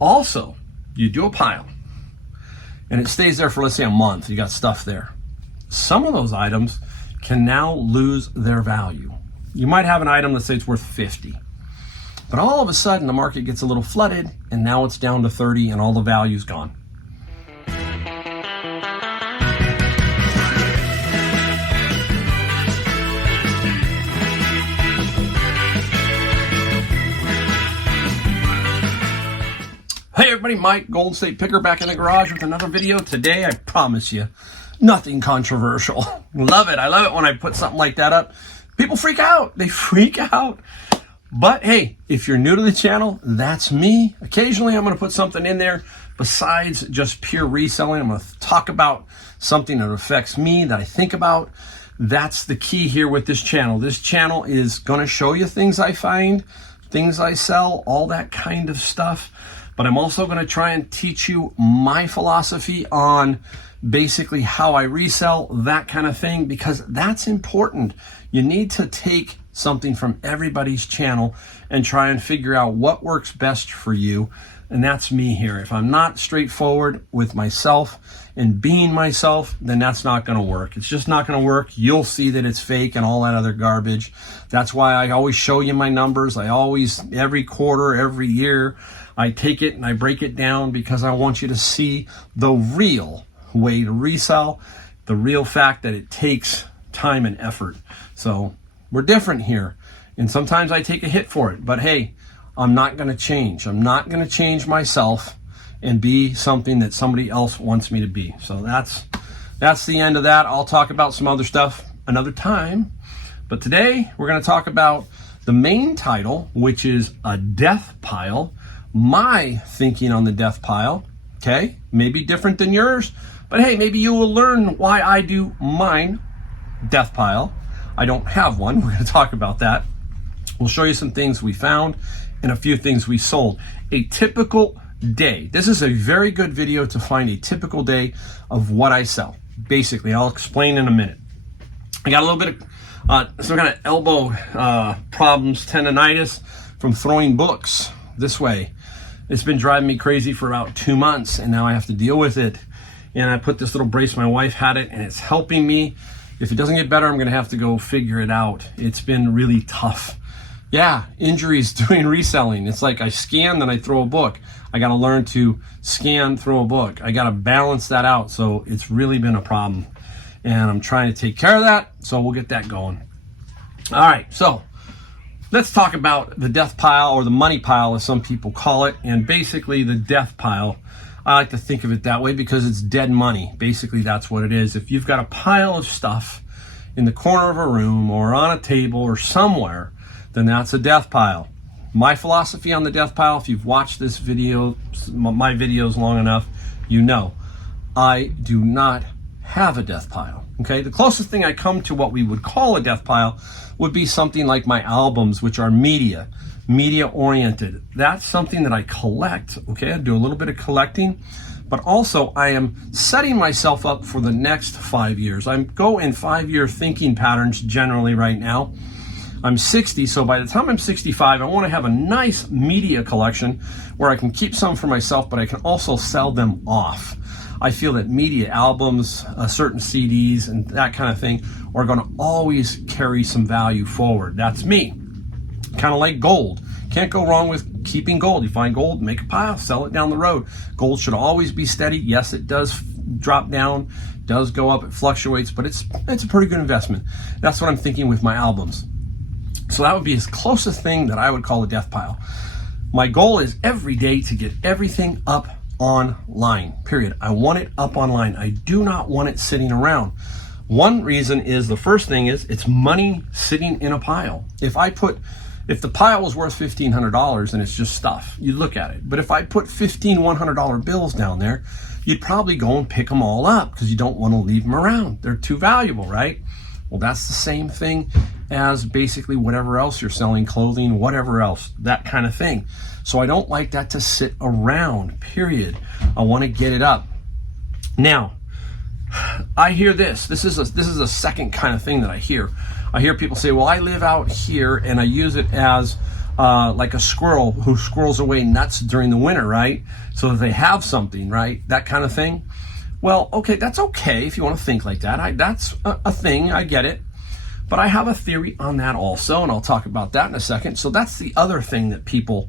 Also, you do a pile and it stays there for, let's say, a month. You got stuff there. Some of those items can now lose their value. You might have an item that say it's worth 50, but all of a sudden the market gets a little flooded and now it's down to 30 and all the value's gone. Hey everybody, Mike, Golden State Picker, back in the garage with another video. Today, I promise you, nothing controversial. Love it. I love it when I put something like that up. People freak out. They freak out. But hey, if you're new to the channel, that's me. Occasionally, I'm going to put something in there besides just pure reselling. I'm going to talk about something that affects me, that I think about. That's the key here with this channel. This channel is going to show you things I find, things I sell, all that kind of stuff. But I'm also going to try and teach you my philosophy on basically how I resell, that kind of thing, because that's important. You need to take something from everybody's channel and try and figure out what works best for you. And that's me here. If I'm not straightforward with myself and being myself, then that's not going to work. It's just not going to work. You'll see that it's fake and all that other garbage. That's why I always show you my numbers. I always, every quarter, every year, I take it and I break it down because I want you to see the real way to resell, the real fact that it takes time and effort. So we're different here. And sometimes I take a hit for it, but hey, I'm not going to change. I'm not going to change myself and be something that somebody else wants me to be. So that's the end of that. I'll talk about some other stuff another time. But today we're going to talk about the main title, which is a death pile. My thinking on the death pile, okay? Maybe different than yours, but hey, maybe you will learn why I do mine death pile. I don't have one. We're going to talk about that. We'll show you some things we found and a few things we sold. A typical day. This is a very good video to find a typical day of what I sell. Basically, I'll explain in a minute. I got a little bit of some kind of elbow problems, tendonitis from throwing books this way. It's been driving me crazy for about 2 months, and now I have to deal with it. And I put this little brace, my wife had it, and it's helping me. If it doesn't get better, I'm going to have to go figure it out. It's been really tough. Yeah, injuries doing reselling. It's like I scan, then I throw a book. I got to learn to scan, throw a book. I got to balance that out. So it's really been a problem. And I'm trying to take care of that. So we'll get that going. All right, so let's talk about the death pile, or the money pile as some people call it. And basically the death pile, I like to think of it that way because it's dead money. Basically that's what it is. If you've got a pile of stuff in the corner of a room or on a table or somewhere, then that's a death pile. My philosophy on the death pile, if you've watched this video, my videos long enough, you know I do not have a death pile. Okay, the closest thing I come to what we would call a death pile would be something like my albums, which are media oriented. That's something that I collect. Okay, I do a little bit of collecting, but also I am setting myself up for the next 5 years. I go in 5-year thinking patterns generally right now. I'm 60, so by the time I'm 65, I want to have a nice media collection where I can keep some for myself, but I can also sell them off. I feel that media albums, certain CDs, and that kind of thing are going to always carry some value forward. That's me. Kind of like gold. Can't go wrong with keeping gold. You find gold, make a pile, sell it down the road. Gold should always be steady. Yes, it does drop down, does go up, it fluctuates, but it's a pretty good investment. That's what I'm thinking with my albums. So that would be as closest thing that I would call a death pile. My goal is every day to get everything up online, period. I want it up online. I do not want it sitting around. One reason is, the first thing is, it's money sitting in a pile. If the pile was worth $1,500 and it's just stuff, you'd look at it. But if I put $100 bills down there, you'd probably go and pick them all up because you don't want to leave them around. They're too valuable, right? Well, that's the same thing as basically whatever else you're selling, clothing, whatever else, that kind of thing. So I don't like that to sit around, period. I want to get it up. Now, I hear this. This is a second kind of thing that I hear. I hear people say, well, I live out here and I use it as like a squirrel who squirrels away nuts during the winter, right? So that they have something, right? That kind of thing. Well, okay, that's okay if you want to think like that. That's a thing, I get it. But I have a theory on that also, and I'll talk about that in a second. So that's the other thing that people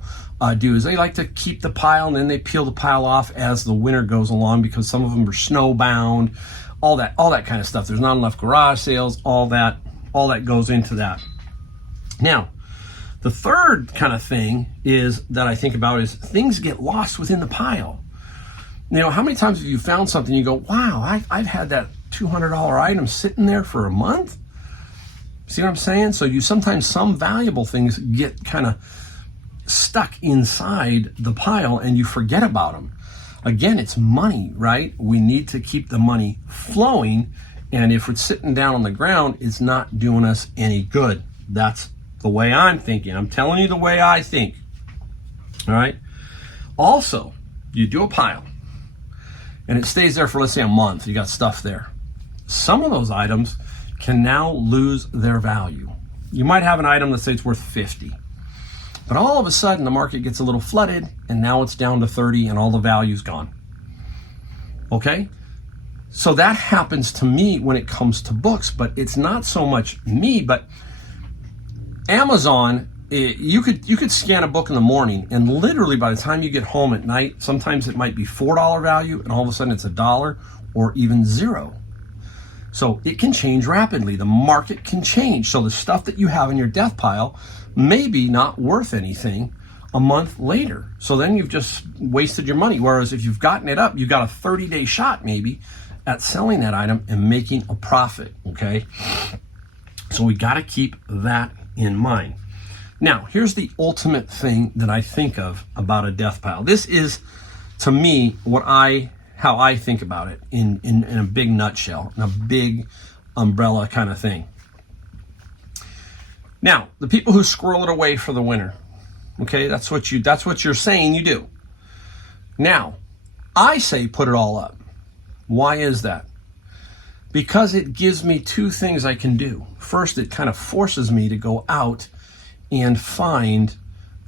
do, is they like to keep the pile and then they peel the pile off as the winter goes along, because some of them are snowbound, all that kind of stuff. There's not enough garage sales, all that goes into that. Now, the third kind of thing is that I think about is things get lost within the pile. You know, how many times have you found something you go, wow, I've had that $200 item sitting there for a month? See what I'm saying? So sometimes some valuable things get kind of stuck inside the pile and you forget about them. Again, it's money, right? We need to keep the money flowing, and if it's sitting down on the ground, it's not doing us any good. That's the way I'm thinking. I'm telling you the way I think. All right. Also, you do a pile and it stays there for, let's say, a month. You got stuff there. Some of those items can now lose their value. You might have an item, let's say it's worth 50, but all of a sudden the market gets a little flooded and now it's down to 30 and all the value's gone. Okay. So that happens to me when it comes to books, but it's not so much me, but Amazon, you could scan a book in the morning and literally by the time you get home at night, sometimes it might be $4 value and all of a sudden it's $1 or even $0. So it can change rapidly. The market can change. So the stuff that you have in your death pile may be not worth anything a month later. So then you've just wasted your money. Whereas if you've gotten it up, you've got a 30-day shot maybe at selling that item and making a profit, okay? So we got to keep that in mind. Now, here's the ultimate thing that I think of about a death pile. This is, to me, how I think about it in a big nutshell, in a big umbrella kind of thing. Now, the people who squirrel it away for the winter, okay, that's what you're saying you do. Now, I say put it all up. Why is that? Because it gives me two things I can do. First, it kind of forces me to go out and find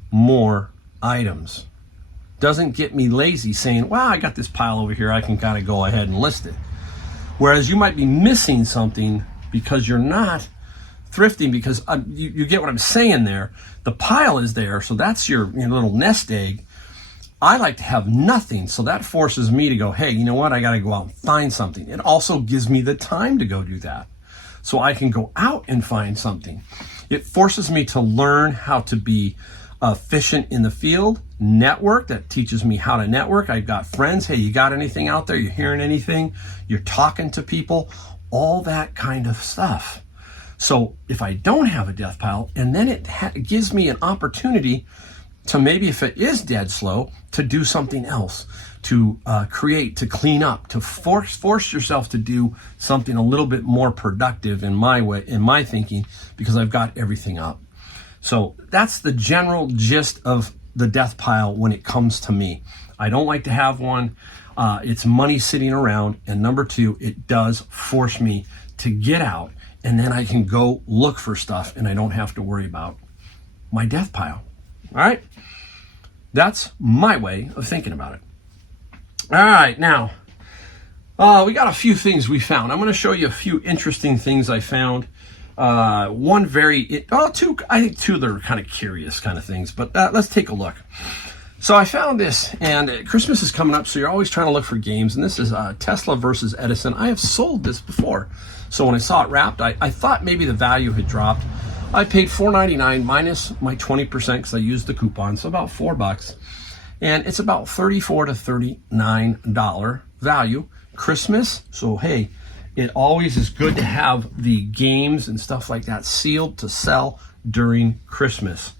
more items. Doesn't get me lazy saying, wow, I got this pile over here, I can kind of go ahead and list it. Whereas you might be missing something because you're not thrifting, because you get what I'm saying there. The pile is there, so that's your little nest egg. I like to have nothing, so that forces me to go, hey, you know what, I got to go out and find something. It also gives me the time to go do that, so I can go out and find something. It forces me to learn how to be efficient in the field, network. That teaches me how to network. I've got friends. Hey, you got anything out there? You hearing anything? You're talking to people, all that kind of stuff. So if I don't have a death pile, and then it gives me an opportunity to, maybe if it is dead slow, to do something else, to create, to clean up, to force yourself to do something a little bit more productive in my thinking, because I've got everything up. So that's the general gist of the death pile when it comes to me. I don't like to have one. It's money sitting around. And number two, it does force me to get out, and then I can go look for stuff and I don't have to worry about my death pile. All right. That's my way of thinking about it. All right. Now, we got a few things we found. I'm going to show you a few interesting things I found. Two I think two that are kind of curious kind of things, but let's take a look. So I found this, and Christmas is coming up, so you're always trying to look for games, and this is Tesla versus Edison. I have sold this before, so when I saw it wrapped, I thought maybe the value had dropped. I paid $4.99 minus my 20% because I used the coupon, so about $4, and it's about $34 to $39 value. Christmas, so hey, it always is good to have the games and stuff like that sealed to sell during Christmas.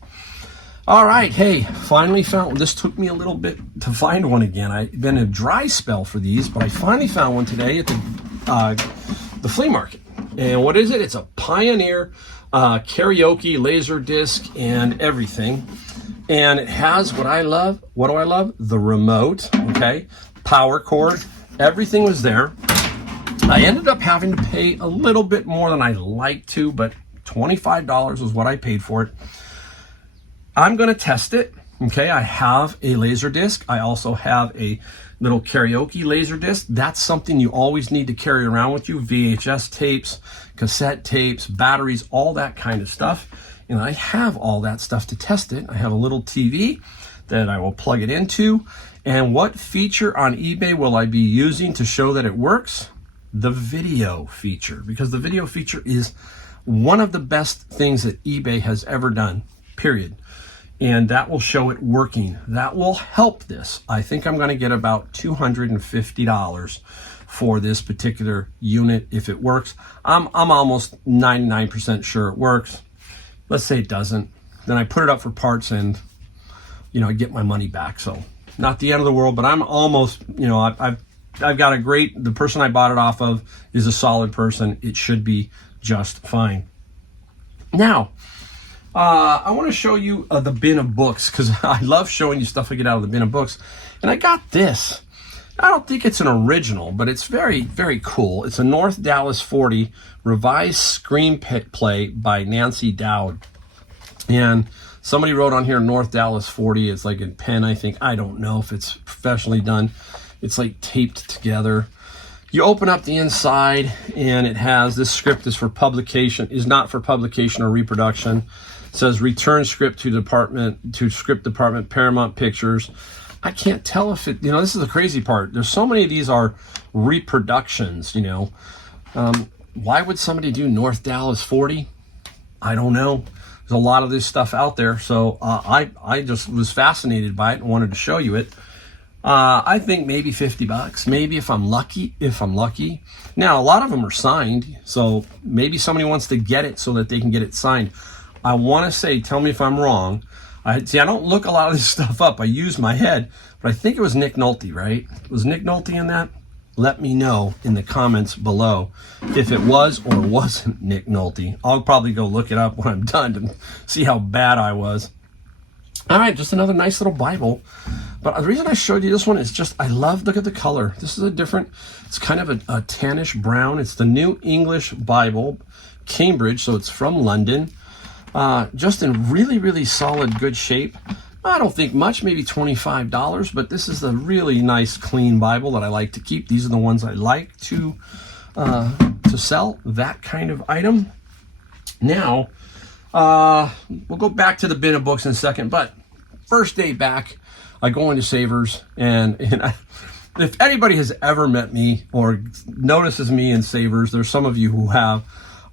All right, hey, finally found, this took me a little bit to find one again. I've been in a dry spell for these, but I finally found one today at the flea market. And what is it? It's a Pioneer karaoke laser disc and everything. And it has what I love. What do I love? The remote, okay? Power cord, everything was there. I ended up having to pay a little bit more than I like to, but $25 was what I paid for it. I'm going to test it. Okay, I have a laser disc. I also have a little karaoke laser disc. That's something you always need to carry around with you. VHS tapes, cassette tapes, batteries, all that kind of stuff. And I have all that stuff to test it. I have a little TV that I will plug it into. And what feature on eBay will I be using to show that it works? The video feature, because the video feature is one of the best things that eBay has ever done, period. And that will show it working. That will help this. I think I'm going to get about $250 for this particular unit if it works. I'm almost 99% sure it works. Let's say it doesn't. Then I put it up for parts and, I get my money back. So not the end of the world, but I'm almost, I've got the person I bought it off of is a solid person. It should be just fine. Now, I want to show you the bin of books, because I love showing you stuff I get out of the bin of books. And I got this. I don't think it's an original, but it's very, very cool. It's a North Dallas 40 revised screenplay by Nancy Dowd. And somebody wrote on here North Dallas 40. It's like in pen, I think. I don't know if it's professionally done. It's like taped together. You open up the inside and it has this script is not for publication or reproduction. It says return script to script department, Paramount Pictures. I can't tell if it, this is the crazy part. There's so many of these are reproductions, Why would somebody do North Dallas 40? I don't know. There's a lot of this stuff out there. So I just was fascinated by it and wanted to show you it. I think maybe $50, maybe if I'm lucky. Now, a lot of them are signed, so maybe somebody wants to get it so that they can get it signed. I want to say, tell me if I'm wrong. I don't look a lot of this stuff up. I use my head, but I think it was Nick Nolte, right? Was Nick Nolte in that? Let me know in the comments below if it was or wasn't Nick Nolte. I'll probably go look it up when I'm done to see how bad I was. All right, just another nice little Bible. But the reason I showed you this one is just, look at the color. This is it's kind of a tannish brown. It's the New English Bible, Cambridge, so it's from London. Just in really, really solid, good shape. I don't think much, maybe $25, but this is a really nice, clean Bible that I like to keep. These are the ones I like to sell, that kind of item. Now, we'll go back to the bin of books in a second, but first day back, I go into Savers, and if anybody has ever met me or notices me in Savers, there's some of you who have.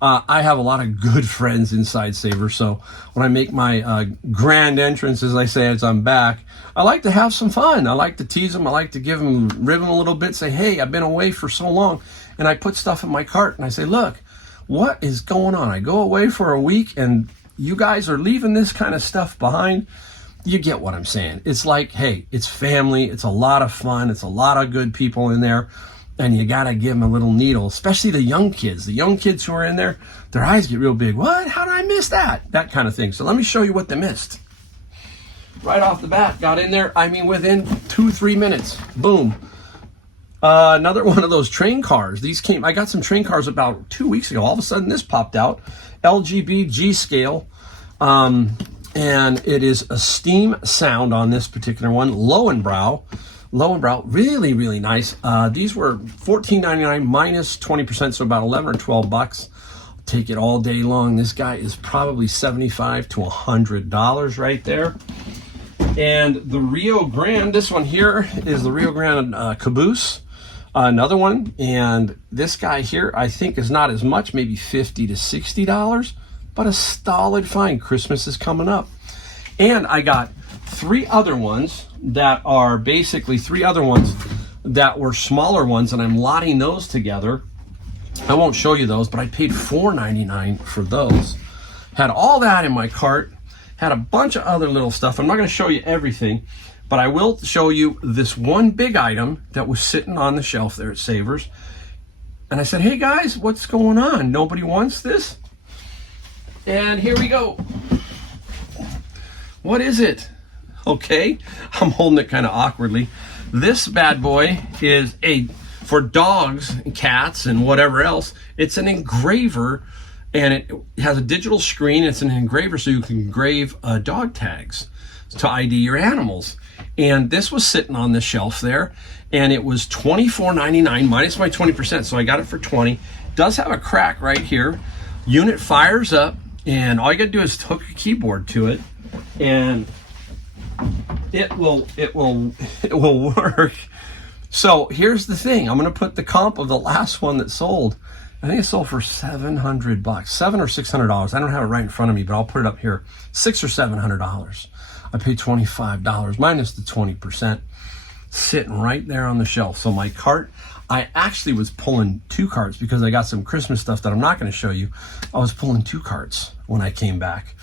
I have a lot of good friends inside Savers, so when I make my grand entrance, as I say, as I'm back, I like to have some fun. I like to tease them. I like to rib them a little bit, say, hey, I've been away for so long, and I put stuff in my cart, and I say, look, what is going on? I go away for a week, and you guys are leaving this kind of stuff behind. You get what I'm saying. It's like, hey, it's family. It's a lot of fun. It's a lot of good people in there. And you got to give them a little needle, especially the young kids. The young kids who are in there, their eyes get real big. What? How did I miss that? That kind of thing. So let me show you what they missed. Right off the bat, got in there, within 2-3 minutes. Boom. Another one of those train cars. I got some train cars about 2 weeks ago. All of a sudden, this popped out. LGB G scale. And it is a steam sound on this particular one. Lowenbrow, really, really nice. These were $14.99 minus 20%, so about $11 or $12. Take it all day long. This guy is probably $75 to $100 right there. And the Rio Grande, this one here is the Rio Grande Caboose. Another one, and this guy here I think is not as much, maybe $50 to $60, but a solid find. Christmas is coming up. And I got three other ones that were smaller ones, and I'm lotting those together. I won't show you those, but I paid $4.99 for those. Had all that in my cart, had a bunch of other little stuff. I'm not going to show you everything, but I will show you this one big item that was sitting on the shelf there at Savers. And I said, hey guys, what's going on? Nobody wants this? And here we go. What is it? Okay, I'm holding it kind of awkwardly. This bad boy is for dogs and cats and whatever else. It's an engraver And it has a digital screen. It's an engraver, so you can engrave dog tags to ID your animals. And this was sitting on the shelf there, and it was $24.99 minus my 20%, so I got it for $20. It does have a crack right here. Unit fires up, and all you gotta do is hook a keyboard to it, and it will work. So here's the thing. I'm gonna put the comp of the last one that sold. I think it sold for $700, $700 or $600. I don't have it right in front of me, but I'll put it up here. $600 or $700. I paid $25 minus the 20%, sitting right there on the shelf. So my cart, I actually was pulling 2 carts because I got some Christmas stuff that I'm not going to show you. I was pulling 2 carts when I came back,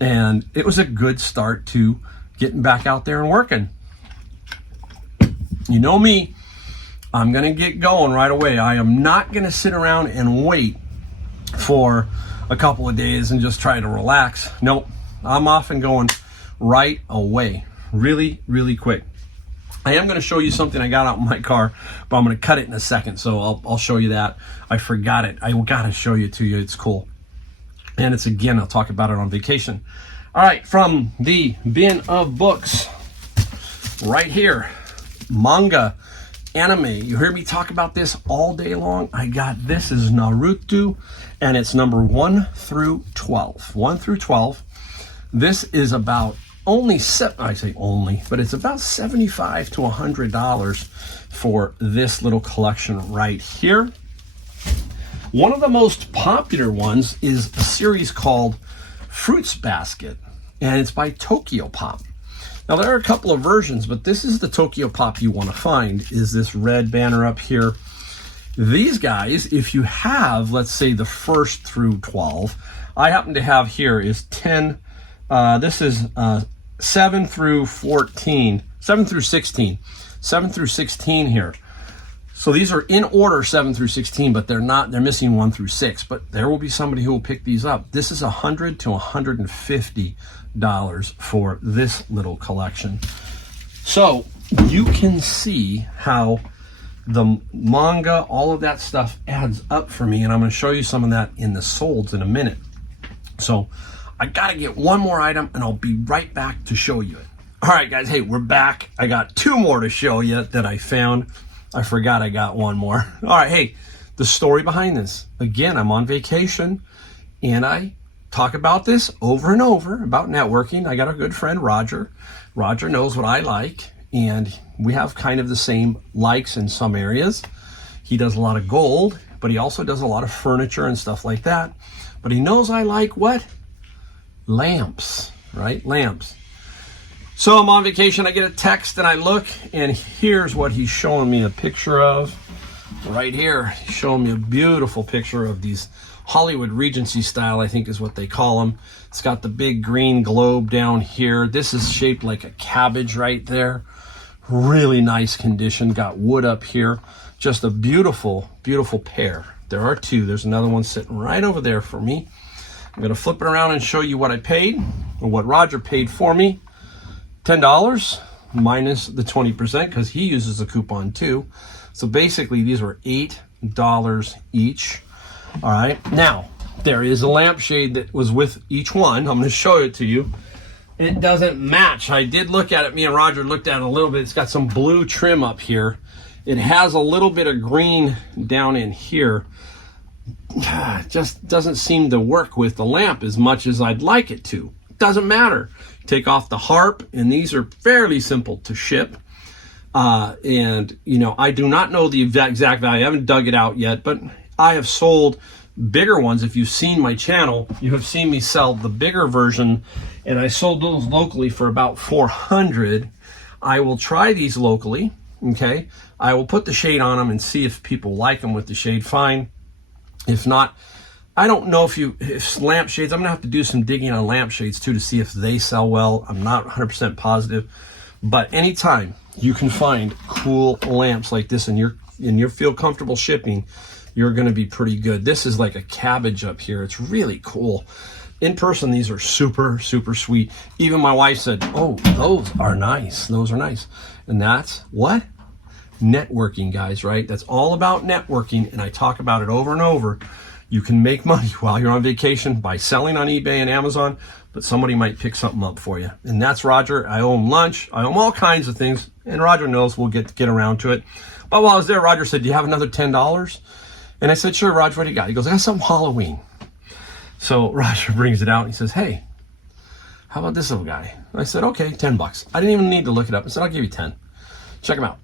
and it was a good start to getting back out there and working. You know me, I'm going to get going right away. I am not going to sit around and wait for a couple of days and just try to relax. Nope, I'm off and going right away, really, really quick. I am going to show you something I got out in my car, but I'm going to cut it in a second, so I'll show you that. I forgot it. I got to show it to you. It's cool. And it's, again, I'll talk about it on vacation. All right, from the bin of books, right here, manga, anime. You heard me talk about this all day long. I got this is Naruto, and it's number 1 through 12. 1 through 12. This is about I say only, but it's about $75 to $100 for this little collection right here. One of the most popular ones is a series called Fruits Basket, and it's by Tokyo Pop. Now, there are a couple of versions, but this is the Tokyo Pop you want to find, is this red banner up here. These guys, if you have, let's say, the 1st through 12, I happen to have here is 10, this is 7 through 14, 7 through 16, 7 through 16 here. So these are in order 7 through 16, but they're missing 1 through 6, but there will be somebody who will pick these up. This is $100 to $150 for this little collection. So you can see how the manga, all of that stuff adds up for me, and I'm going to show you some of that in the solds in a minute. So I got to get one more item, and I'll be right back to show you it. All right, guys, hey, we're back. I got 2 more to show you that I found. I forgot I got 1 more. All right, hey, the story behind this. Again, I'm on vacation, and I talk about this over and over, about networking. I got a good friend, Roger. Roger knows what I like, and we have kind of the same likes in some areas. He does a lot of gold, but he also does a lot of furniture and stuff like that. But he knows I like what? Lamps, right? Lamps. So I'm on vacation, I get a text and I look, and here's what he's showing me a picture of. Right here, he's showing me a beautiful picture of these Hollywood Regency style, I think is what they call them. It's got the big green globe down here. This is shaped like a cabbage right there. Really nice condition, got wood up here. Just a beautiful, beautiful pair. There are 2, there's another one sitting right over there for me. I'm gonna flip it around and show you what I paid, or what Roger paid for me. $10 minus the 20% because he uses a coupon too. So basically these are $8 each. All right, now there is a lampshade that was with each one. I'm going to show it to you. It doesn't match. I did look at it. Me and Roger looked at it a little bit. It's got some blue trim up here. It has a little bit of green down in here. It just doesn't seem to work with the lamp as much as I'd like it to. It doesn't matter. Take off the harp, and these are fairly simple to ship. And, you know, I do not know the exact value. I haven't dug it out yet, but I have sold bigger ones. If you've seen my channel, you have seen me sell the bigger version, and I sold those locally for about $400. I will try these locally, okay? I will put the shade on them and see if people like them with the shade, fine. If not, I don't know if lampshades, I'm gonna have to do some digging on lampshades too to see if they sell well. I'm not 100% positive, but anytime you can find cool lamps like this and you feel comfortable shipping, you're gonna be pretty good. This is like a cabbage up here. It's really cool. In person, these are super, super sweet. Even my wife said, oh, those are nice. Those are nice. And that's what? Networking, guys, right? That's all about networking, and I talk about it over and over. You can make money while you're on vacation by selling on eBay and Amazon, but somebody might pick something up for you. And that's Roger. I owe him lunch. I owe him all kinds of things. And Roger knows we'll get around to it. But while I was there, Roger said, do you have another $10? And I said, sure, Roger, what do you got? He goes, I got something Halloween. So Roger brings it out and he says, hey, how about this little guy? I said, okay, $10. I didn't even need to look it up. I said, I'll give you 10. Check him out.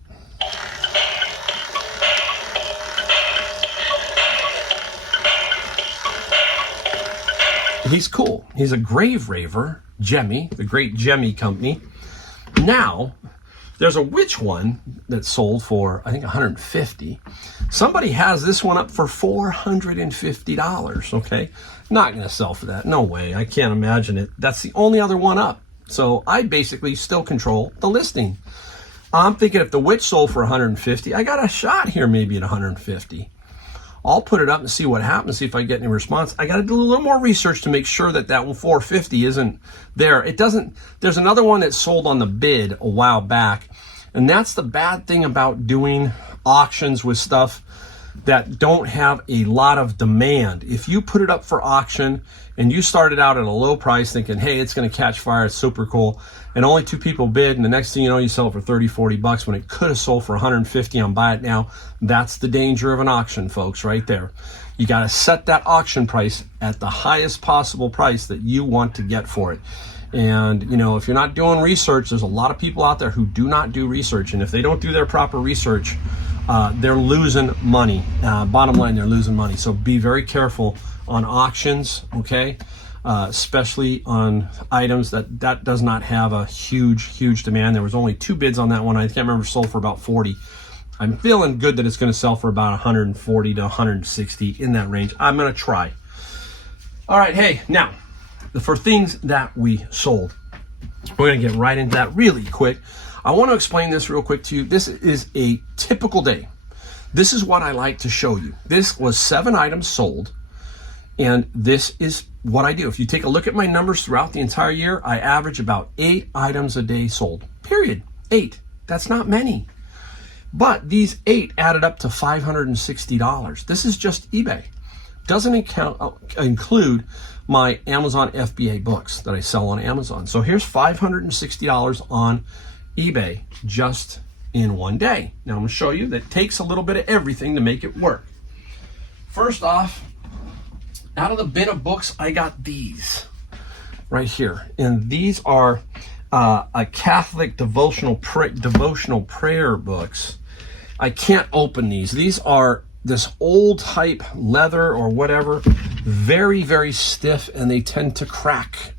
He's cool. He's a grave raver, Jemmy, the great Jemmy company. Now, there's a witch one that sold for, I think, $150. Somebody has this one up for $450, okay? Not going to sell for that. No way. I can't imagine it. That's the only other one up. So I basically still control the listing. I'm thinking if the witch sold for $150, I got a shot here maybe at $150. I'll put it up and see what happens, see if I get any response. I got to do a little more research to make sure that 450 isn't there. It doesn't, there's another one that sold on the bid a while back. And that's the bad thing about doing auctions with stuff that don't have a lot of demand. If you put it up for auction and you started out at a low price thinking, hey, it's going to catch fire, it's super cool, and only 2 people bid, and the next thing you know, you sell it for 30, 40 bucks when it could have sold for 150 on Buy It Now. That's the danger of an auction, folks, right there. You got to set that auction price at the highest possible price that you want to get for it. And, you know, if you're not doing research, there's a lot of people out there who do not do research. And if they don't do their proper research, they're losing money. Bottom line, they're losing money. So be very careful on auctions, okay? Especially on items that does not have a huge demand. There was only 2 bids on that one. I can't remember, sold for about 40. I'm feeling good that it's going to sell for about 140 to 160 in that range. I'm going to try. All right, hey, now, for things that we sold, we're going to get right into that really quick. I want to explain this real quick to you. This is a typical day. This is what I like to show you. This was 7 items sold, and this is what I do. If you take a look at my numbers throughout the entire year, I average about 8 items a day sold, period. 8. That's not many. But these 8 added up to $560. This is just eBay. Doesn't include my Amazon FBA books that I sell on Amazon. So here's $560 on eBay just in one day. Now I'm going to show you that it takes a little bit of everything to make it work. First off, out of the bin of books, I got these right here. And these are a Catholic devotional prayer books. I can't open these. These are this old type leather or whatever, very stiff, and they tend to crack,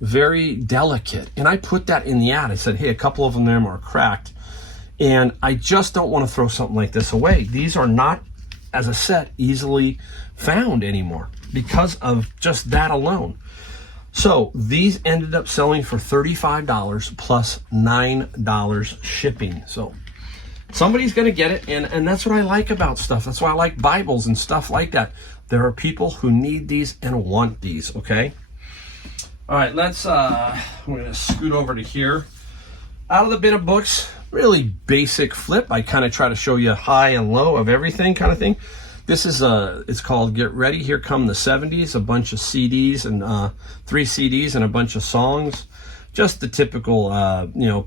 very delicate. And I put that in the ad. I said, hey, a couple of them are cracked, and I just don't want to throw something like this away. These are not, as a set, easily found anymore because of just that alone. So these ended up selling for $35 plus $9 shipping. So somebody's going to get it, and that's what I like about stuff. That's why I like Bibles and stuff like that. There are people who need these and want these, okay? All right, we're going to scoot over to here. Out of the bin of books, really basic flip. I kind of try to show you high and low of everything kind of thing. This is it's called Get Ready, Here Come the 70s, a bunch of CDs and 3 CDs and a bunch of songs. Just the typical,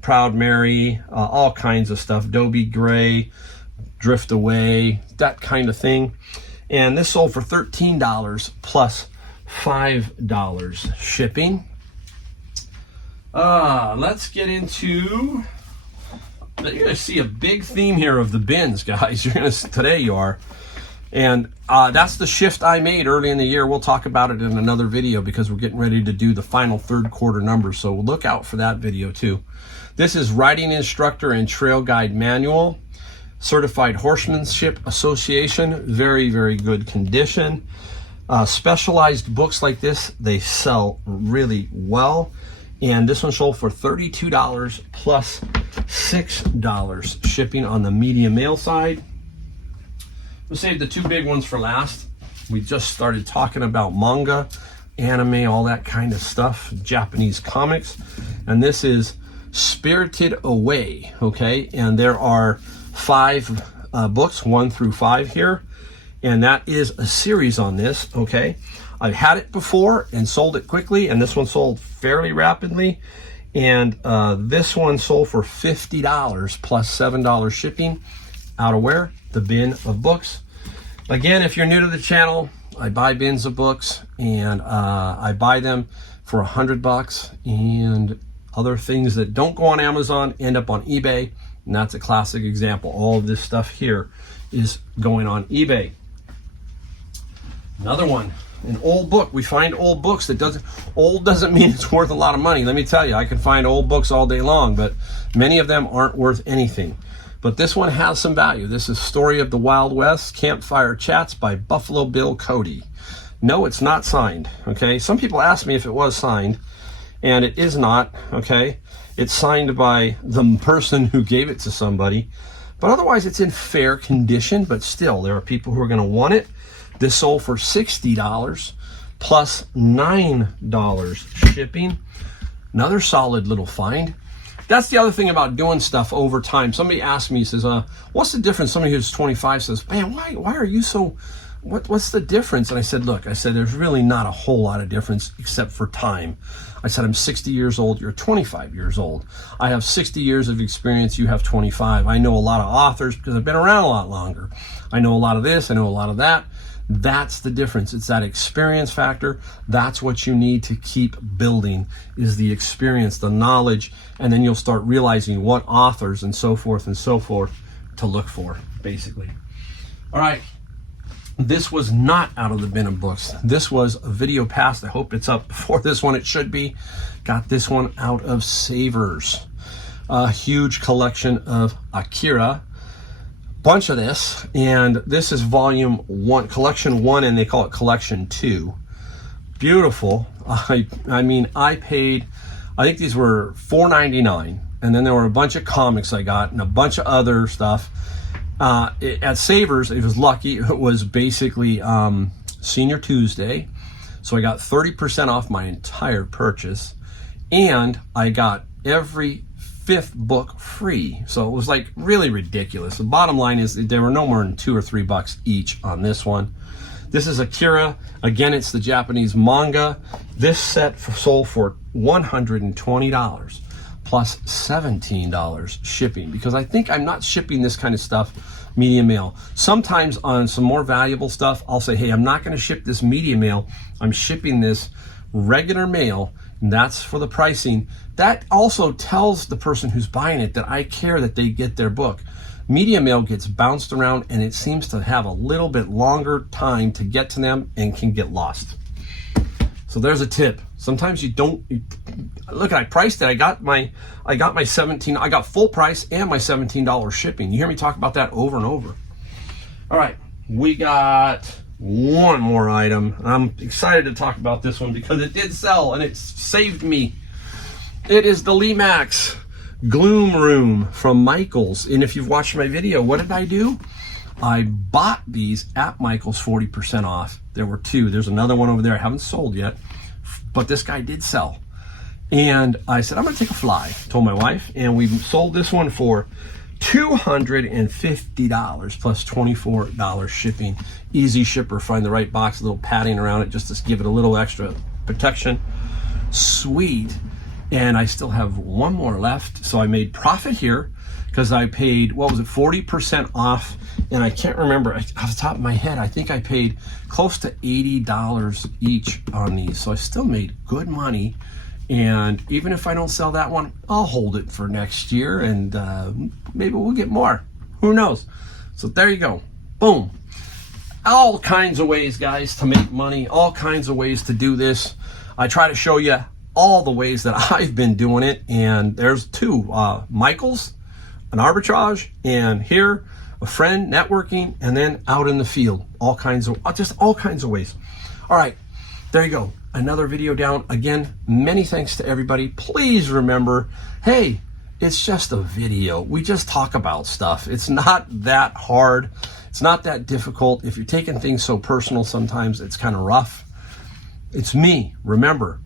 Proud Mary, all kinds of stuff. Dobie Gray, Drift Away, that kind of thing. And this sold for $13 plus $5 shipping. Let's get into, you're going to see a big theme here of the bins, guys. Today you are. And that's the shift I made early in the year. We'll talk about it in another video because we're getting ready to do the final 3rd quarter numbers. So look out for that video too. This is Riding Instructor and Trail Guide Manual, Certified Horsemanship Association, very good condition. Specialized books like this, they sell really well. And this one sold for $32 plus $6 shipping on the medium mail side. We'll save the 2 big ones for last. We just started talking about manga, anime, all that kind of stuff, Japanese comics. And this is Spirited Away, okay? And there are 5 books, 1 through 5 here. And that is a series on this, okay? I've had it before and sold it quickly, and this one sold fairly rapidly. And this one sold for $50 plus $7 shipping. Out of where? The bin of books. Again, if you're new to the channel, I buy bins of books, and I buy them for $100, and other things that don't go on Amazon end up on eBay, and that's a classic example. All of this stuff here is going on eBay. Another one, an old book. We find old books that doesn't mean it's worth a lot of money. Let me tell you, I can find old books all day long, but many of them aren't worth anything. But this one has some value. This is Story of the Wild West, Campfire Chats by Buffalo Bill Cody. No, it's not signed, okay? Some people ask me if it was signed, and it is not, okay? It's signed by the person who gave it to somebody, but otherwise it's in fair condition, but still, there are people who are gonna want it. This sold for $60 plus $9 shipping. Another solid little find. That's the other thing about doing stuff over time. Somebody asked me, says, what's the difference? Somebody who's 25 says, man, why are you so, what's the difference? And I said, look, there's really not a whole lot of difference except for time. I said, I'm 60 years old, you're 25 years old. I have 60 years of experience, you have 25. I know a lot of authors because I've been around a lot longer. I know a lot of this, I know a lot of that. That's the difference. It's that experience factor. That's what you need to keep building, is the experience, the knowledge, and then you'll start realizing what authors and so forth to look for, basically. All right. This was not out of the bin of books. This was a video past. I hope it's up before this one. It should be. Got this one out of Savers. A huge collection of Akira. Bunch of this, and this is volume 1, collection 1, and they call it collection 2. Beautiful. I mean, I paid, I think these were $4.99, and then there were a bunch of comics I got and a bunch of other stuff. At Savers, it was lucky. It was basically Senior Tuesday, so I got 30% off my entire purchase, and I got every 5th book free. So it was like really ridiculous. The bottom line is there were no more than $2 or $3 each on this one. This is Akira. Again, it's the Japanese manga. This set sold for $120 plus $17 shipping, because I think I'm not shipping this kind of stuff media mail. Sometimes on some more valuable stuff, I'll say, hey, I'm not going to ship this media mail. I'm shipping this regular mail, and that's for the pricing. That also tells the person who's buying it that I care that they get their book. Media mail gets bounced around, and it seems to have a little bit longer time to get to them and can get lost. So there's a tip. Sometimes you don't look. I priced it. I got my 17. I got full price and my $17 shipping. You hear me talk about that over and over. All right, we got one more item. I'm excited to talk about this one because it did sell and it saved me. It is the Lemax Gloom Room from Michaels. And if you've watched my video, what did I do? I bought these at Michaels 40% off. There were 2. There's another one over there I haven't sold yet, but this guy did sell. And I said, I'm gonna take a fly, told my wife, and we sold this one for $250 plus $24 shipping. Easy shipper, find the right box, a little padding around it just to give it a little extra protection. Sweet. And I still have one more left. So I made profit here because I paid, what was it, 40% off. And I can't remember off the top of my head, I think I paid close to $80 each on these. So I still made good money. And even if I don't sell that one, I'll hold it for next year, and maybe we'll get more. Who knows? So there you go. Boom. All kinds of ways, guys, to make money. All kinds of ways to do this. I try to show you all the ways that I've been doing it. And there's 2. Michaels, an arbitrage, and here, a friend, networking, and then out in the field. All kinds of ways. All right, there you go. Another video down. Again, many thanks to everybody. Please remember, hey, it's just a video. We just talk about stuff. It's not that hard. It's not that difficult. If you're taking things so personal, sometimes it's kind of rough. It's me. Remember,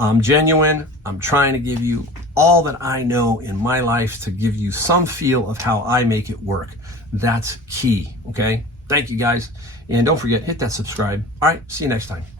I'm genuine. I'm trying to give you all that I know in my life to give you some feel of how I make it work. That's key, okay? Thank you guys. And don't forget, hit that subscribe. All right, see you next time.